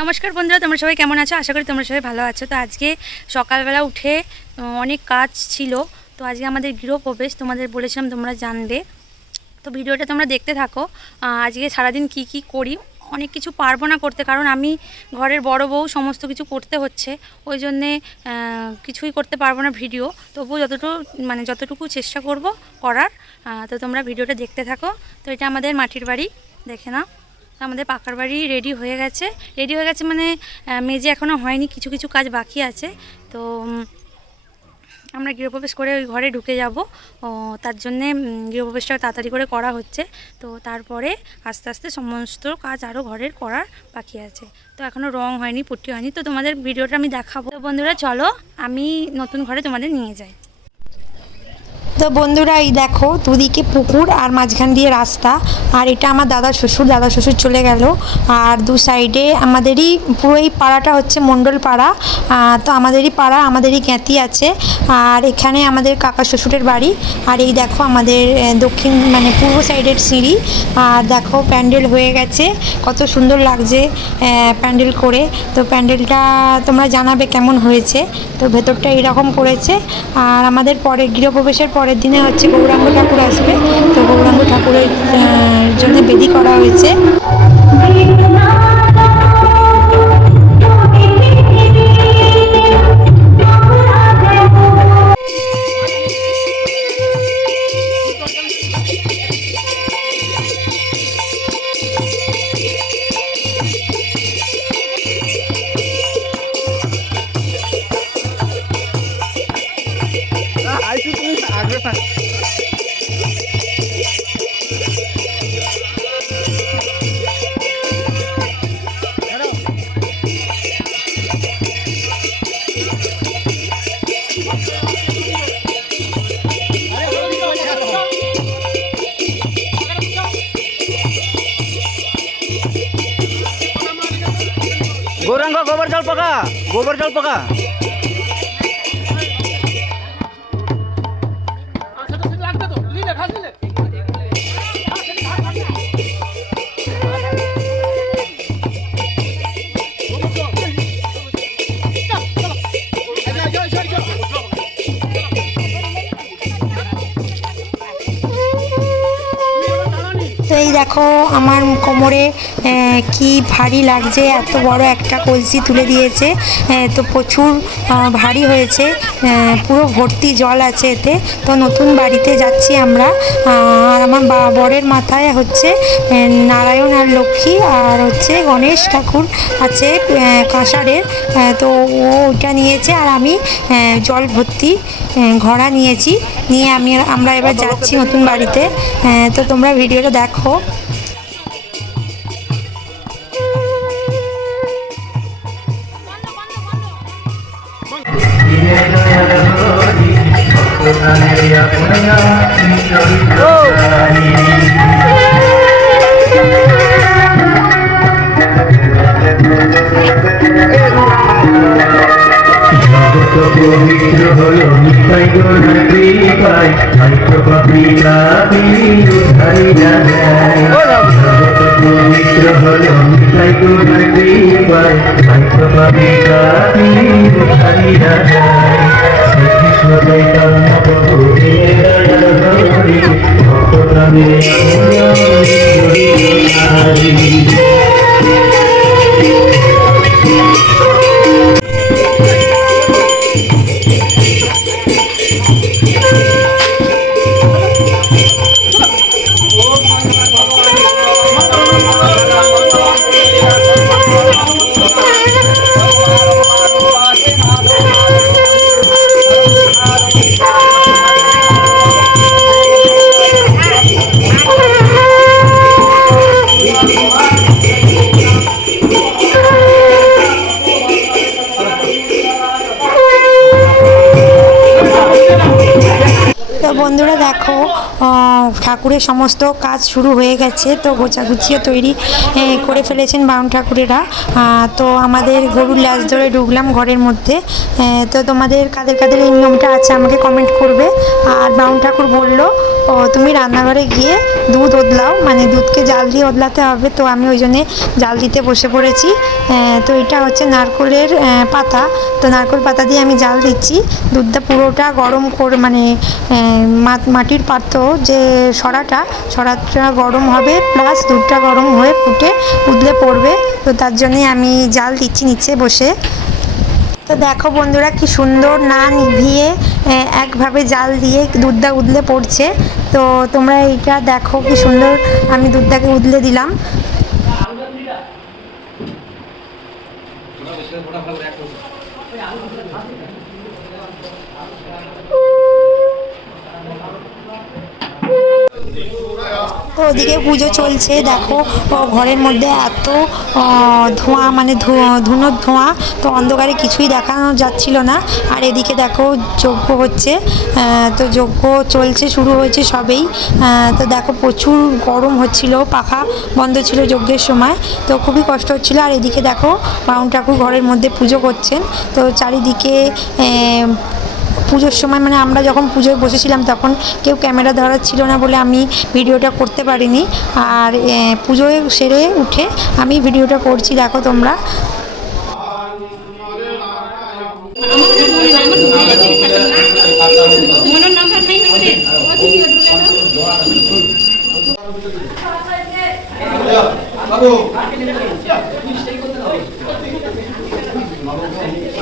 নমস্কার বন্ধুরা, তোমরা সবাই কেমন আছো? আশা করি তোমরা সবাই ভালো আছো। তো আজকে সকালবেলা উঠে অনেক কাজ ছিল। তো আজকে আমাদের গৃহপ্রবেশ তোমাদের বলেছিলাম তোমরা জানবে। তো ভিডিওটা তোমরা দেখতে থাকো। আজকে সারাদিন কি কি করি, অনেক কিছু পারব না করতে, কারণ আমি ঘরের বড় বউ, সমস্ত কিছু করতে হচ্ছে। ওই জন্যে কিছুই করতে পারব না ভিডিও। তবুও যতটুকু মানে যতটুকু চেষ্টা করব করার তো তোমরা ভিডিওটা দেখতে থাকো। তো এটা আমাদের মাটির বাড়ি, দেখে নাও। আমাদের পাকার বাড়ি রেডি হয়ে গেছে। রেডি হয়ে গেছে মানে মেজে এখনও হয়নি, কিছু কিছু কাজ বাকি আছে। তো আমরা গৃহপ্রবেশ করে ওই ঘরে ঢুকে যাব। তার জন্যে গৃহপ্রবেশটা তাড়াতাড়ি করে করা হচ্ছে। তো, তারপরে আস্তে আস্তে সমস্ত কাজ আরও ঘরের করার বাকি আছে। তো এখনও রং হয়নি, পুট্টি হয়নি। তো, তোমাদের ভিডিওটা আমি দেখাবো। বন্ধুরা, চলো, আমি নতুন ঘরে তোমাদের নিয়ে যাই। তো বন্ধুরা, এই দেখো, দুদিকে পুকুর আর মাঝখান দিয়ে রাস্তা। আর এটা আমার দাদা শ্বশুর দাদা শ্বশুর চলে গেল। আর দু সাইডে আমাদেরই পুরো এই পাড়াটা হচ্ছে মণ্ডল পাড়া। তো আমাদেরই পাড়া, আমাদেরই জ্ঞাতি আছে। আর এখানে আমাদের কাকা শ্বশুরের বাড়ি। আর এই দেখো আমাদের দক্ষিণ মানে পূর্ব সাইডের সিঁড়ি। আর দেখো প্যান্ডেল হয়ে গেছে। কত সুন্দর লাগছে প্যান্ডেল করে। তো প্যান্ডেলটা তোমরা জানাবে কেমন হয়েছে। তো ভেতরটা এরকম করেছে। আর আমাদের পরে গৃহপ্রবেশের পরের দিনে হচ্ছে গৌরাঙ্গ ঠাকুর আসবে। তো গৌরাঙ্গ ঠাকুরের জন্য বেদি করা হয়েছে। গৌরাঙ্গ গোবর জল পাকা গোবর জল দেখো আমার কোমরে কি ভারী লাগছে, এত বড় একটা কলসি তুলে দিয়েছে। তো প্রচুর ভারী হয়েছে পুরো ভর্তি জল আছে এতে। তো নতুন বাড়িতে যাচ্ছি আমরা আর আমার বরের মাথায় হচ্ছে নারায়ণ আর লক্ষ্মী, আর হচ্ছে গণেশ ঠাকুর আছে কাঁসারের। তো ও ওইটা নিয়েছে আর আমি জল ভর্তি ঘোড়া নিয়েছি। নিয়ে আমি আমরা এবার যাচ্ছি নতুন বাড়িতে। তো তোমরা ভিডিওটা দেখো। পবিত্র হলো নিতাই গোনা কৃপায় পাপিকা উদ্ধারি যায় জগত পবিত্র হলো নিতাই গোনা কৃপায় হয়তো পাপিকা উদ্ধারি যায় শ্রীকৃষ্ণ চৈতন্য বন্ধুরা দেখো ঠাকুরের সমস্ত কাজ শুরু হয়ে গেছে, তো গোছাগুছিও তৈরি করে ফেলেছেন বাউন ঠাকুরেরা। তো আমাদের গরুর ল্যাস ধরে ঢুকলাম ঘরের মধ্যে। তো তোমাদের কাদের কাদের এই নিয়মটা আছে আমাকে কমেন্ট করবে। আর বাউন ঠাকুর বলল, ও, তুমি রান্নাঘরে গিয়ে দুধ ওদলাও মানে দুধকে জাল দিয়ে ওদলাতে হবে, তো আমি ওই জন্যে জাল দিতে বসে পড়েছি। তো এটা হচ্ছে নারকোলের পাতা। তো নারকোল পাতা দিয়ে আমি জাল দিচ্ছি। দুধটা পুরোটা গরম করে মানে মাটির পাত্র যে সরাটা সরাটা গরম হবে প্লাস দুধটা গরম হয়ে ফুটে উদলে পড়বে। তো তার জন্যে আমি জাল দিচ্ছি নিচে বসে। তো দেখো বন্ধুরা কি সুন্দর না নিভিয়ে একভাবে জাল দিয়ে দুধটা উদলে পড়ছে। তো তোমরা এইটা দেখো কি সুন্দর আমি দুধটাকে উদলে দিলাম। তো ওদিকে পুজো চলছে, দেখো ঘরের মধ্যে এত ধোঁয়া মানে ধুনোর ধোঁয়া, তো অন্ধকারে কিছুই দেখানো যাচ্ছিল না। আর এদিকে দেখো, যজ্ঞ হচ্ছে তো যজ্ঞ চলছে, শুরু হয়েছে সবেই। তো দেখো, প্রচুর গরম হচ্ছিল, পাখা বন্ধ ছিল যজ্ঞের সময়, তো খুবই কষ্ট হচ্ছিল। আর এদিকে দেখো, বাউন ঠাকুর ঘরের মধ্যে পুজো করছেন, তো চারিদিকে পুজোর সময় মানে আমরা যখন পুজোয় বসেছিলাম তখন কেউ ক্যামেরা ধরার ছিল না বলে আমি ভিডিওটা করতে পারিনি। আর পুজোয় সেরে উঠে আমি ভিডিওটা করছি, দেখো তোমরা।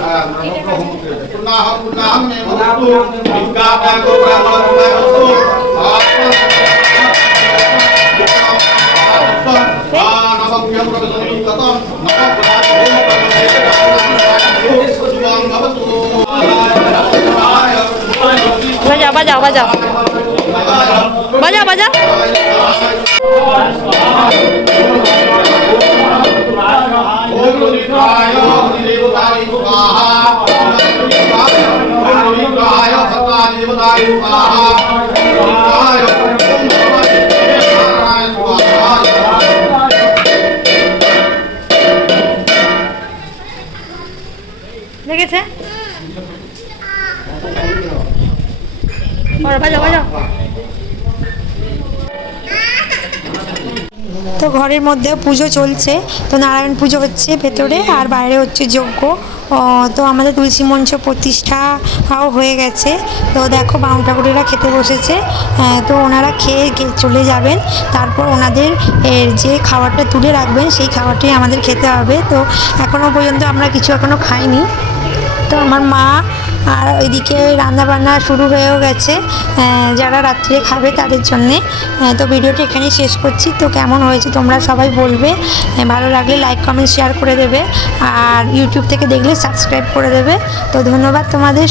पुनः पुनः मे वस्तु विद्याता को प्रारंभ बजाओ बजाओ बजाओ बजाओ बजाओ তো ঘরের মধ্যে পুজো চলছে। তো নারায়ণ পুজো হচ্ছে ভেতরে আর বাইরে হচ্ছে যজ্ঞ। তো আমাদের তুলসী মঞ্চ প্রতিষ্ঠাও হয়ে গেছে। তো দেখো বাউন ঠাকুরেরা খেতে বসেছে। তো ওনারা খেয়ে চলে যাবেন। তারপর ওনাদের যে খাবারটা তুলে রাখবেন, সেই খাবারটি আমাদের খেতে হবে। তো এখনও পর্যন্ত আমরা কিছু এখনও খাইনি। তো আমার মা আর ওইদিকে রান্নাবান্না শুরু হয়েও গেছে। যারা রাত্রে খাবে তাদের জন্যে। তো ভিডিওটা এখানেই শেষ করছি। তো কেমন হয়েছে তোমরা সবাই বলবে। ভালো লাগলে লাইক, কমেন্ট, শেয়ার করে দেবে। আর ইউটিউব থেকে দেখলে সাবস্ক্রাইব করে দেবে। তো ধন্যবাদ তোমাদের।